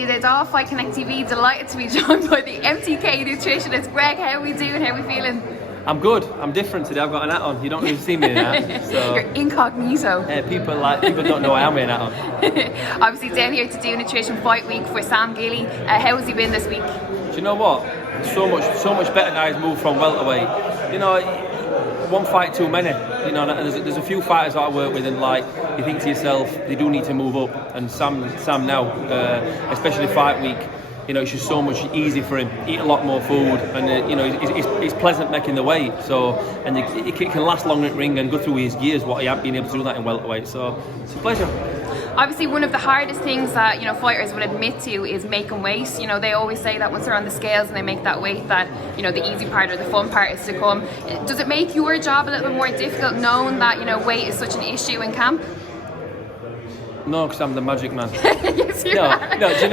It's all Fight Connect TV. Delighted to be joined by the MTK nutritionist. Greg, how are we doing? How are we feeling? I'm good. I'm different today. I've got an hat on. You don't really see me in that. So you're incognito. People don't know I am wearing an hat on. Obviously down here to do Nutrition Fight Week for Sam Gilly. How has he been this week? Do you know what? So much better now. He's moved from welterweight. You know, one fight too many. You know, there's a few fighters that I work with, and like you think to yourself, they do need to move up. And Sam now, especially fight week. You know, it's just so much easier for him. Eat a lot more food, and you know, he's pleasant making the weight. So, and he can last longer at ring and go through his years. What he hasn't been able to do that in welterweight. So, it's a pleasure. Obviously, one of the hardest things that fighters would admit to is making weight. You know, they always say that once they're on the scales and they make that weight, that the easy part or the fun part is to come. Does it make your job a little bit more difficult, knowing that weight is such an issue in camp? No, because I'm the magic man. Yes, you are. No. Do you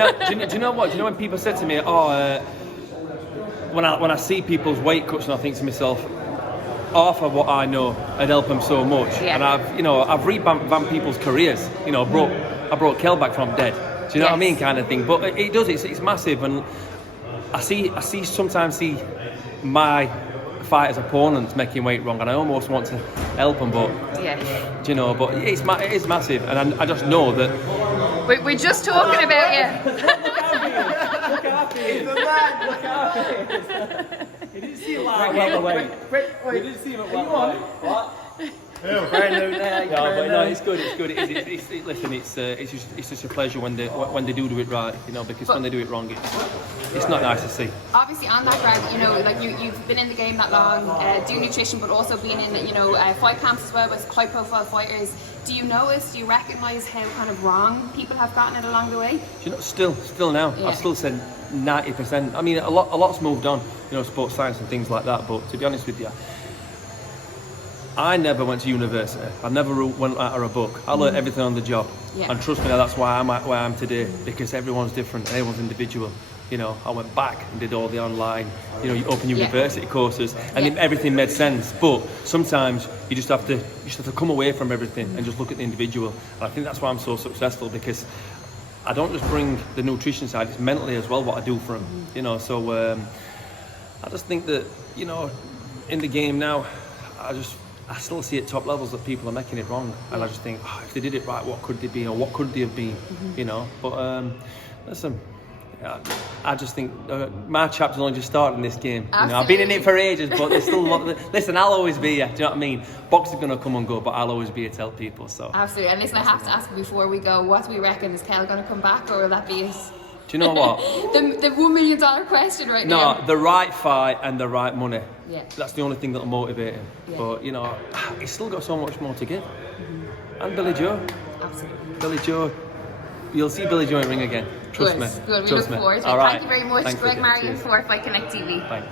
know what? Do you know when people said to me, when I see people's weight cuts, and I think to myself, half of what I know, I'd help them so much. Yeah. And I've revamped people's careers. You know, I brought Kel back from dead. Do you know what I mean, kind of thing? But it does. It's massive, and I sometimes see my fighters' opponents making weight wrong, and I almost want to help them, but but it is massive, and I just know that we're just talking about you. Look at him. Look at him. He didn't see him like welterweight. He didn't see him at welterweight. What? No, it's good. Listen, it's just a pleasure when they do it right, because when they do it wrong, it's not nice to see. Obviously, on that ground, you've been in the game that long, doing nutrition, but also being in fight camps as well with high-profile fighters. Do you recognise how kind of wrong people have gotten it along the way? Still now. Yeah. I've still said 90%. I mean, a lot's moved on, sports science and things like that. But to be honest with you, I never went to university. I never went out of a book. I learned everything on the job. Yeah. And trust me, that's why I'm where I am today, because everyone's different, everyone's individual. I went back and did all the online, open university courses, and everything made sense. But sometimes you just have to come away from everything and just look at the individual. And I think that's why I'm so successful, because I don't just bring the nutrition side; it's mentally as well what I do for them. So I just think that in the game now, I still see at top levels that people are making it wrong, and I just think, if they did it right, what could they be, or what could they have been, But listen, I just think my chapter's only just started in this game. I've been in it for ages, but there's still a lot. Listen, I'll always be here. Do you know what I mean? Boxing's gonna come and go, but I'll always be here to help people. So absolutely. And listen, I have to ask before we go, what do we reckon? Is Kel gonna come back, or will that be his? Do you know what? the $1 million question now. No, the right fight and the right money. Yeah. That's the only thing that'll motivate him. Yeah. But he's still got so much more to give. And Billy Joe. Absolutely. Billy Joe. You'll see Billy Joe in ring again. Trust me. Good. We Trust look forward to it. All right. Thank you very much, Thanks Greg Marriott Cheers. for Fight Connect TV. Thanks.